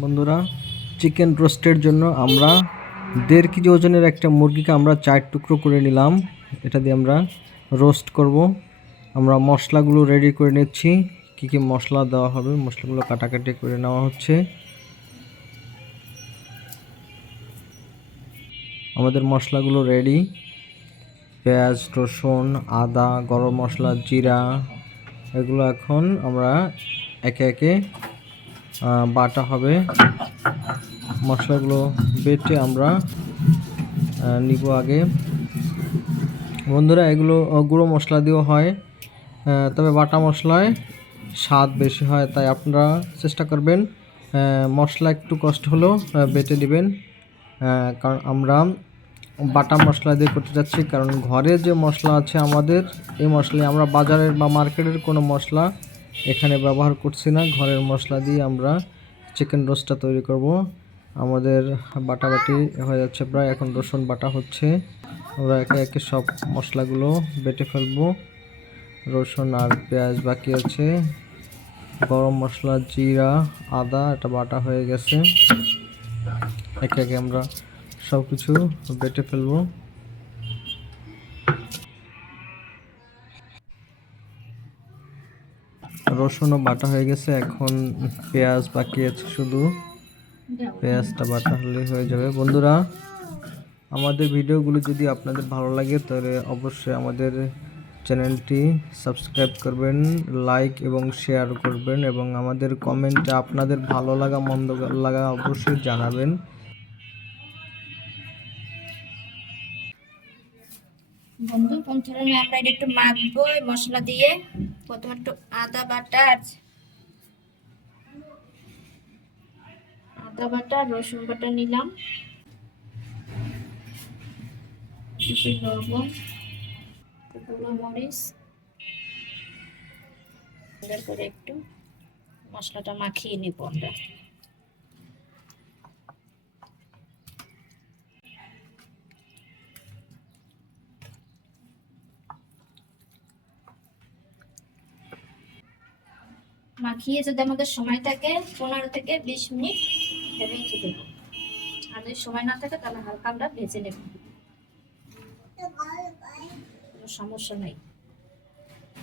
বন্ধুরা চিকেন রোস্টের জন্য আমরা দেড় কেজি ওজনের একটা মুরগিকে আমরা চার টুকরো করে নিলাম। এটা দিয়ে আমরা রোস্ট করব। আমরা মশলাগুলো রেডি করে নিচ্ছি। কী কী মশলা দেওয়া হবে? মশলাগুলো কাটাকাটি করে নেওয়া হচ্ছে। আমাদের মশলাগুলো রেডি পেঁয়াজ, রসুন, আদা, গরম মশলা, জিরা এগুলো এখন আমরা একে একে বাটা হবে। মশলাগুলো বেটে আমরা নিব আগে। বন্ধুরা এগুলো গুঁড়ো মশলা দিয়েও হয়। তবে বাটা মশলায় স্বাদ বেশি হয় তাই আপনারা চেষ্টা করবেন মশলা একটু কষ্ট হলেও বেটে আহ, কারণ আমরা বাটা মশলা দিয়ে করতে যাচ্ছি, কারণ ঘরে যে মশলা আছে আমাদের, এই মশলা আমরা বাজারের বা মার্কেটের কোনো মশলা এখানে ব্যবহার করছি না। ঘরের মশলা দিয়ে আমরা চিকেন রোস্টটা তৈরি করব। আমাদের বাটাবাটি হয়ে যাচ্ছে প্রায়, এখন রসুন বাটা হচ্ছে। আমরা একে একে সব মশলাগুলো বেটে ফেলব। রসুন আর পেঁয়াজ বাকি আছে। গরম মশলা, জিরা, আদা, এটা বাটা হয়ে গেছে। একে একে আমরা সব কিছু বেটে ফেলব। রসুনও বাটা হয়ে গেছে, এখন পেঁয়াজ বাকি আছে শুধু। পেঁয়াজটা বাটা হলেই হয়ে যাবে। বন্ধুরা, আমাদের ভিডিওগুলো যদি আপনাদের ভালো লাগে, তাহলে অবশ্যই আমাদের চ্যানেলটি সাবস্ক্রাইব করবেন, লাইক এবং শেয়ার করবেন এবং আমাদের কমেন্টে আপনাদের ভালো লাগা, মন্দ লাগা অবশ্যই জানাবেন। বন্ধু প্রথমে আমরা এটা একটু মাখবো? মশলা দিয়ে। প্রথমে একটু আদা বাটা আর আদা বাটা, রসুন বাটা নিলাম। মরিচ। করে একটু মশলাটা মাখিয়ে নিব আমরা। মাখিয়ে যদি আমাদের সময় থাকে, পনেরো থেকে বিশ মিনিট রেখে দেব। আর যদি সময় না থাকে, তাহলে হালকা আমরা ভেজে নেব। কোনো সমস্যা নেই।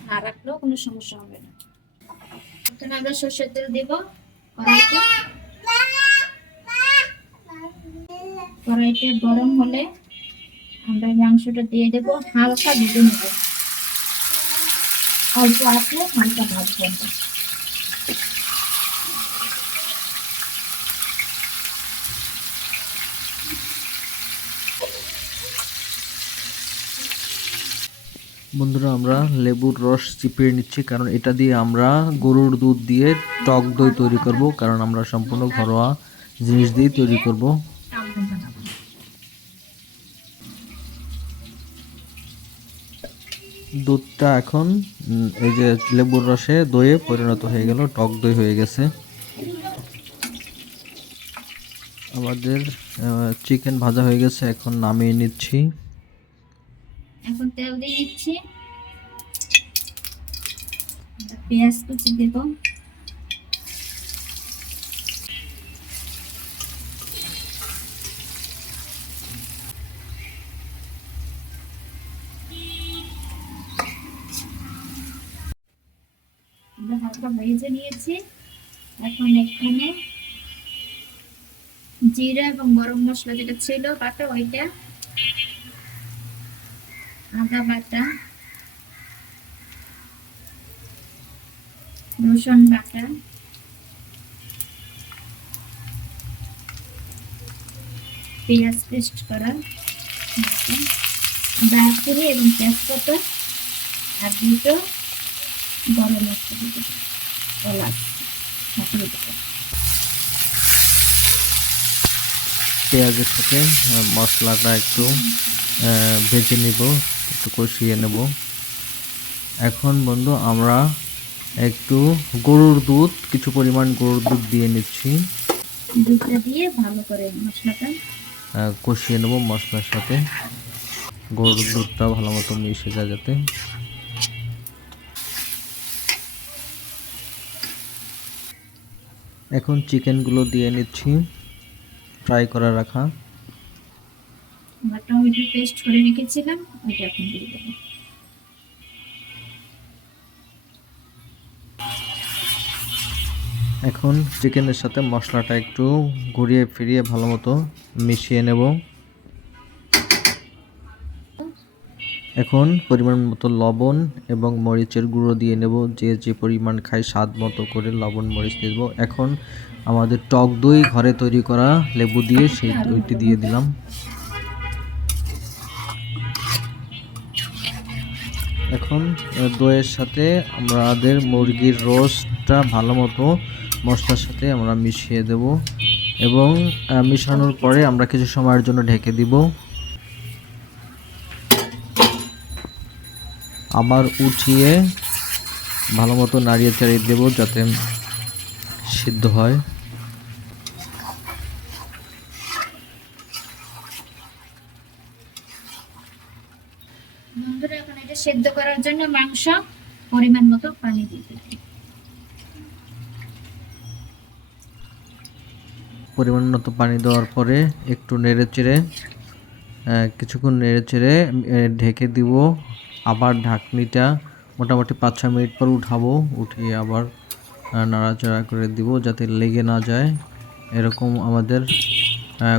না রাখলেও কোনো সমস্যা হবে না। প্রথমে আমরা সর্ষের তেল দেব। কড়াইতে। কড়াইতে গরম হলে আমরা মাংসটা দিয়ে দেব। হালকা ভেজে নেব। অল্প আসলে হালকা ভাজবো বন্ধুরা, আমরা লেবুর রস চিপিয়ে নিচ্ছি, কারণ এটা দিয়ে আমরা গরুর দুধ দিয়ে টক দই তৈরি করব, কারণ আমরা সম্পূর্ণ ঘরোয়া জিনিস দিয়ে তৈরি করব। দুধটা এখন এই যে লেবুর রসে দইয়ে পরিণত হয়ে গেল, টক দই হয়ে গেছে। আমাদের চিকেন ভাজা হয়ে গেছে, এখন নামিয়ে নিচ্ছি। এখন তেল দিয়ে দিচ্ছি। পেঁয়াজ কুচি দেব। হালকা ভেজে নিয়েছি। এখন এখানে জিরা এবং গরম মশলা যেটা ছিল বাটা ওইটা আদা বাটা রসুন বাটা। পেঁয়াজ পেস্ট করা। দারচিনি এবং তেজপাতা আর দুটো গরম পেঁয়াজের সাথে মশলাটা একটু ভেজে নিব। একটু কষিয়ে নেব। এখন বন্ধু আমরা একটু গরুর দুধ কিছু পরিমাণ গরুর দুধ দিয়ে নিচ্ছি। দুধটা কষিয়ে নেব মশলার সাথে। গরুর দুধটা ভালো মতো মিশে যায় যাতে। এখন চিকেনগুলো দিয়ে নিচ্ছি। ফ্রাই করা রাখা। টমেটোর পেস্ট করে রেখেছিলাম, ওইটা এখন দিয়ে দেবো। এখন চিকেনের সাথে মশলাটা একটু ঘুরিয়ে ফিরিয়ে ভালো মতো মিশিয়ে নেব। এখন পরিমাণ মতো লবণ এবং মরিচের গুঁড়ো দিয়ে নেব। যে যে পরিমাণ খাই, স্বাদ মতো করে লবণ, মরিচ দেব। এখন আমাদের টক দই ঘরে তৈরি করা লেবু দিয়ে সেই দইটি দিয়ে দিলাম। এখন দইয়ের সাথে আমাদের মুরগির রোস্টটা ভালো মতো মশলার সাথে আমরা মিশিয়ে দেব এবং মিশানোর পরে আমরা কিছু সময়ের জন্য ঢেকে দিব। আবার উঠিয়ে ভালো মতো নাড়িয়ে চাড়িয়ে দেবো যাতে সিদ্ধ হয় বন্ধুরা এখন এটা সেদ্ধ করার জন্য মাংস পরিমাণ মতো পানি দিলাম। পরিমাণ মতো পানি দেওয়ার পরে একটু নেড়ে চেড়ে কিছুক্ষণ নেড়ে চেড়ে ঢেকে দিব। আবার ঢাকনিটা মোটামুটি পাঁচ ছ মিনিট পর উঠাবো, উঠিয়ে আবার নাড়াচাড়া করে দিব যাতে লেগে না যায়। এরকম আমাদের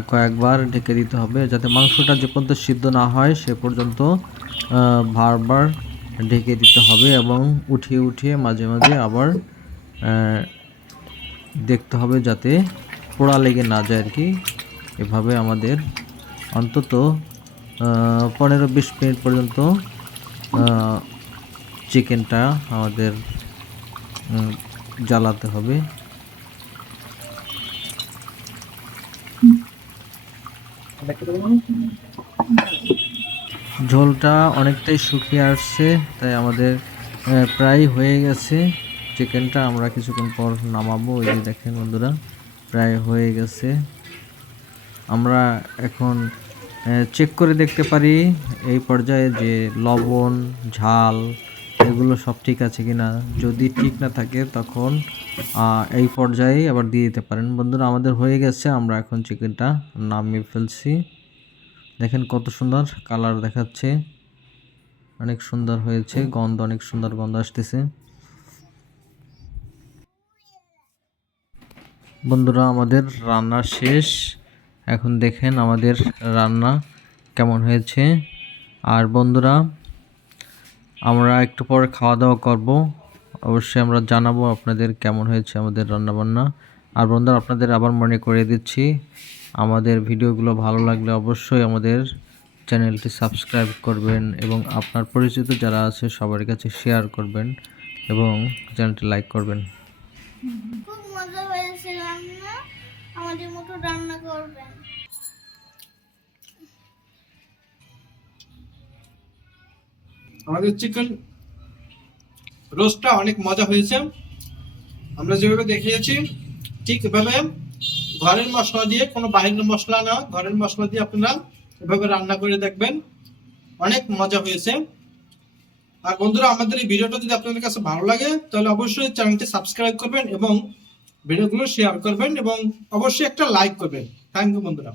কয়েকবার ঢেকে দিতে হবে যাতে মাংসটা যে পর্যন্ত সিদ্ধ না হয় সে পর্যন্ত বারবার ঢেকে দিতে হবে এবং উঠিয়ে উঠিয়ে মাঝে মাঝে আবার দেখতে হবে যাতে পোড়া লেগে না যায় আর কি। এভাবে আমাদের অন্তত পনেরো বিশ মিনিট পর্যন্ত চিকেনটা আমাদের জ্বালাতে হবে। ঝোলটা অনেকটাই শুকিয়ে আসছে, তাই আমাদের প্রায় হয়ে গেছে। চিকেনটা আমরা কিছুক্ষণ পর নামাবো ওই যে দেখেন বন্ধুরা, প্রায় হয়ে গেছে। আমরা এখন চেক করে দেখতে পারি এই পর্যায়ে যে লবণ, ঝাল এগুলো সব ঠিক আছে কিনা। যদি ঠিক না থাকে তখন এই পর্যায়ে আবার দিয়ে দিতে পারেন। বন্ধুরা, আমাদের হয়ে গেছে, আমরা এখন চিকেনটা নামিয়ে ফেলছি। দেখেন কত সুন্দর কালার দেখাচ্ছে। অনেক সুন্দর হয়েছে, গন্ধ অনেক সুন্দর গন্ধ আসতেছে। বন্ধুরা, আমাদের রান্না শেষ। এখন দেখেন আমাদের রান্না কেমন হয়েছে। আর বন্ধুরা, আমরা একটু পরে খাওয়া দাওয়া করব। অবশ্যই আমরা জানাব আপনাদের কেমন হয়েছে আমাদের রান্না বান্না আর বন্ধুরা আপনাদের আবার মনে করে দিচ্ছি আমাদের ভিডিওগুলো ভালো লাগলে অবশ্যই আমাদের চ্যানেলটি সাবস্ক্রাইব করবেন এবং আপনার পরিচিত যারা আছে সবার কাছে শেয়ার করবেন এবং চ্যানেলটি লাইক করবেন। খুব মজা হয়েছে রান্না আমাদের মতো রান্না করবেন। আমাদের চিকেন রোস্টটা অনেক মজা হয়েছে। আমরা যেভাবে দেখিয়েছি ঠিক এভাবে ঘরের মশলা দিয়ে কোনো বাইরের মশলা না, ঘরের মশলা দিয়ে আপনারা এভাবে রান্না করে দেখবেন। অনেক মজা হয়েছে। আর বন্ধুরা, আমাদের এই ভিডিওটা যদি আপনাদের কাছে ভালো লাগে, তাহলে অবশ্যই চ্যানেলটি সাবস্ক্রাইব করবেন এবং ভিডিওগুলো শেয়ার করবেন এবং অবশ্যই একটা লাইক করবেন। থ্যাংক ইউ বন্ধুরা।